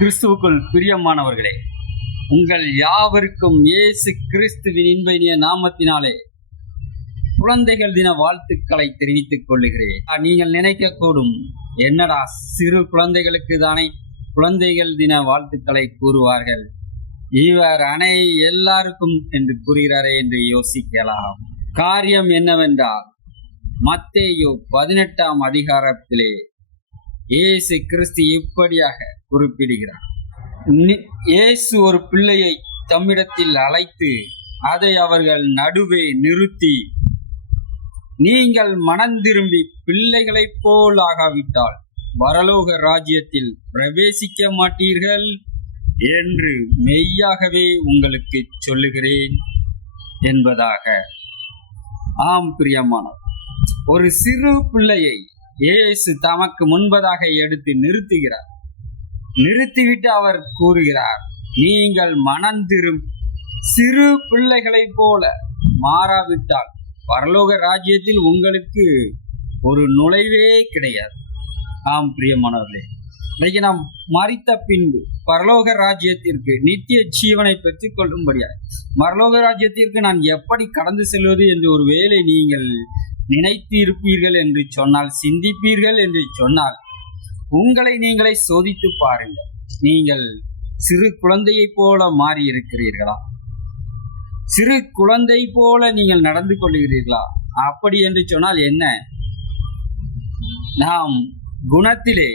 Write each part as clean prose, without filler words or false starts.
கிறிஸ்துவுக்குள் பிரியமானவர்களே, உங்கள் யாவருக்கும் இயேசு கிறிஸ்துவின் இன்ப நாமத்தினாலே குழந்தைகள் தின வாழ்த்துக்களை தெரிவித்துக் கொள்ளுகிறேன். நீங்கள் நினைக்கக்கூடும், என்னடா சிறு குழந்தைகளுக்கு தானே குழந்தைகள் தின வாழ்த்துக்களை கூறுவார்கள், இவர் எல்லாருக்கும் என்று கூறுகிறாரே என்று யோசிக்கலாம். காரியம் என்னவென்றால், மத்தேயு 18ஆம் அதிகாரத்திலே இயேசு கிறிஸ்து இப்படியாக குறிப்பிடுகிறார். இயேசு ஒரு பிள்ளையை தம்மிடத்தில் அழைத்து அதை அவர்கள் நடுவே நிறுத்தி, நீங்கள் மனம் திரும்பி பிள்ளைகளைப் போல் ஆகாவிட்டால் பரலோக ராஜ்யத்தில் பிரவேசிக்க மாட்டீர்கள் என்று மெய்யாகவே உங்களுக்கு சொல்லுகிறேன் என்பதாக. ஆம் பிரியமானவர், ஒரு சிறு பிள்ளையை இயேசு தமக்கு முன்பதாக எடுத்து நிறுத்திவிட்டு அவர் கூறுகிறார், நீங்கள் மனம் திரும்பி சிறு பிள்ளைகளைப் போல மாறாவிட்டால் பரலோக ராஜ்யத்தில் உங்களுக்கு ஒரு நுழைவே கிடையாது. ஆம் பிரியமானவர்களே, இன்னைக்கு நாம் மரித்த பின்பு பரலோக ராஜ்யத்திற்கு நித்திய ஜீவனை பெற்றுக் கொள்ளும்படியாக பரலோக ராஜ்யத்திற்கு நான் எப்படி கடந்து செல்வது என்று ஒரு வேளை நீங்கள் நினைத்து இருப்பீர்கள் என்று சொன்னால், சிந்திப்பீர்கள் என்று சொன்னால், உங்களை நீங்களே சோதித்து பாருங்கள். நீங்கள் சிறு குழந்தையை போல மாறி இருக்கிறீர்களா? சிறு குழந்தை போல நீங்கள் நடந்து கொள்கிறீர்களா? அப்படி என்று சொன்னால் என்ன? நாம் குணத்திலே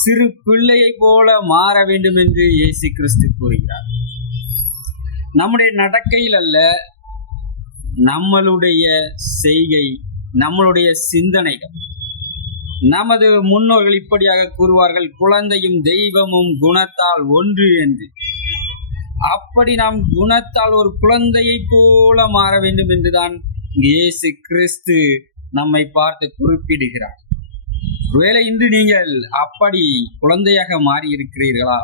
சிறு பிள்ளையை போல மாற வேண்டும் என்று இயேசு கிறிஸ்து கூறுகிறார். நம்முடைய நடக்கையில் அல்ல, நம்மளுடைய செய்கை, நம்மளுடைய சிந்தனைகள். நமது முன்னோர்கள் இப்படியாக கூறுவார்கள், குழந்தையும் தெய்வமும் குணத்தால் ஒன்று என்று. அப்படி நாம் குணத்தால் ஒரு குழந்தையை போல மாற வேண்டும் என்றுதான் இயேசு கிறிஸ்து நம்மை பார்த்து குறிப்பிடுகிறார். ஒருவேளை இன்று நீங்கள் அப்படி குழந்தையாக மாறி இருக்கிறீர்களா?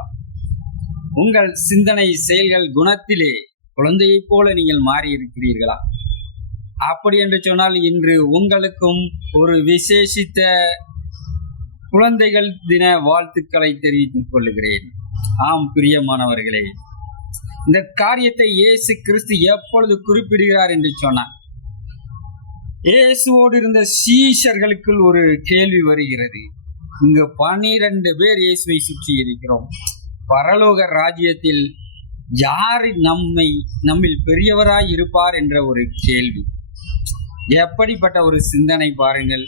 உங்கள் சிந்தனை, செயல்கள், குணத்திலே குழந்தையை போல நீங்கள் மாறி இருக்கிறீர்களா? அப்படி என்று சொன்னால், இன்று உங்களுக்கும் ஒரு விசேஷித்த குழந்தைகள் தின வாழ்த்துக்களை தெரிவித்துக் கொள்ளுகிறேன். ஆம் பிரியமானவர்களே, இந்த காரியத்தை இயேசு கிறிஸ்து எப்பொழுது குறிப்பிடுகிறார் என்று சொன்னார், இயேசுவோடு இருந்த சீஷர்களுக்குள் ஒரு கேள்வி வருகிறது. இங்கு 12 பேர் இயேசுவை சுற்றி இருக்கிறோம். பரலோக ராஜ்யத்தில் யார் நம்மில் பெரியவராய் இருப்பார் என்ற ஒரு கேள்வி. எப்படிப்பட்ட ஒரு சிந்தனை பாருங்கள்.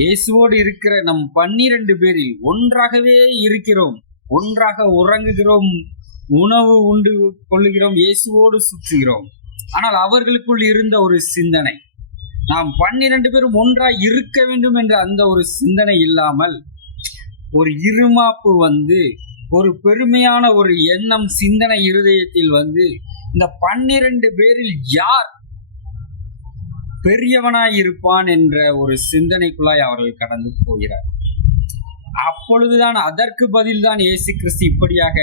இயேசுவோடு இருக்கிற நம் 12 பேரில் ஒன்றாகவே இருக்கிறோம், ஒன்றாக உறங்குகிறோம், உணவு உண்டு கொள்ளுகிறோம், இயேசுவோடு சுற்றுகிறோம். ஆனால் அவர்களுக்குள் இருந்த ஒரு சிந்தனை, நாம் 12 பேரும் ஒன்றாய் இருக்க வேண்டும் என்ற அந்த ஒரு சிந்தனை இல்லாமல் ஒரு இருமாப்பு வந்து, ஒரு பெருமையான ஒரு எண்ணம் சிந்தனை இருதயத்தில் வந்து, இந்த 12 பேரில் யார் பெரியவனாய் இருப்பான் என்ற ஒரு சிந்தனைக்குள்ளாய் அவர்கள் கடந்து போகிறார். அப்பொழுதுதான் அதற்கு பதில்தான் இயேசு கிறிஸ்து இப்படியாக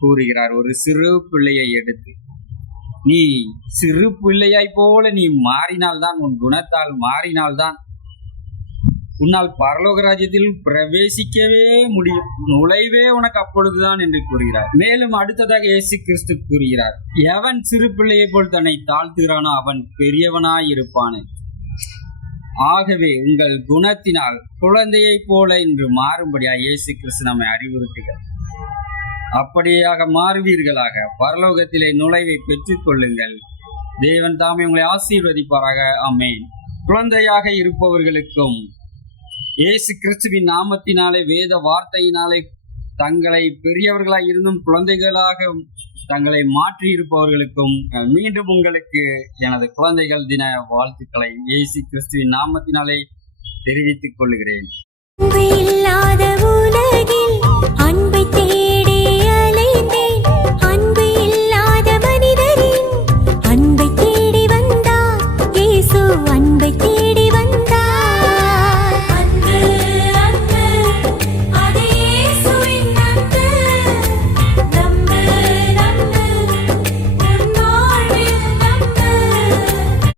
கூறுகிறார். ஒரு சிறு பிள்ளையை எடுத்து, நீ சிறு பிள்ளையாய் போல நீ மாறினால்தான், உன் குணத்தால் மாறினால்தான் உன்னால் பரலோக ராஜ்யத்தில் பிரவேசிக்கவே முடியும், நுழைவே உனக்கு அப்பொழுதுதான் என்று கூறுகிறார். மேலும் அடுத்ததாக இயேசு கிறிஸ்து கூறுகிறார், எவன் சிறு பிள்ளையை போல் தன்னை தாழ்த்துகிறானோ அவன் பெரியவனாய் இருப்பான். ஆகவே உங்கள் குணத்தினால் குழந்தையை போல இன்று மாறும்படியாக இயேசு கிறிஸ்து நம்மை அறிவுறுத்துகிறார். அப்படியாக மாறுவீர்களாக பரலோகத்திலே நுழைவை பெற்றுக் கொள்ளுங்கள். தேவன் தாமே உங்களை ஆசீர்வதிப்பாராக. ஆமென். குழந்தையாக இருப்பவர்களுக்கும் இயேசு கிறிஸ்துவின் நாமத்தினாலே, வேத வார்த்தையினாலே தங்களை பெரியவர்களாய் இருந்தும் குழந்தைகளாக தங்களை மாற்றி இருப்பவர்களுக்கும் மீண்டும் உங்களுக்கு எனது குழந்தைகள் தின வாழ்த்துக்களை இயேசு கிறிஸ்துவின் நாமத்தினாலே தெரிவித்துக் கொள்கிறேன்.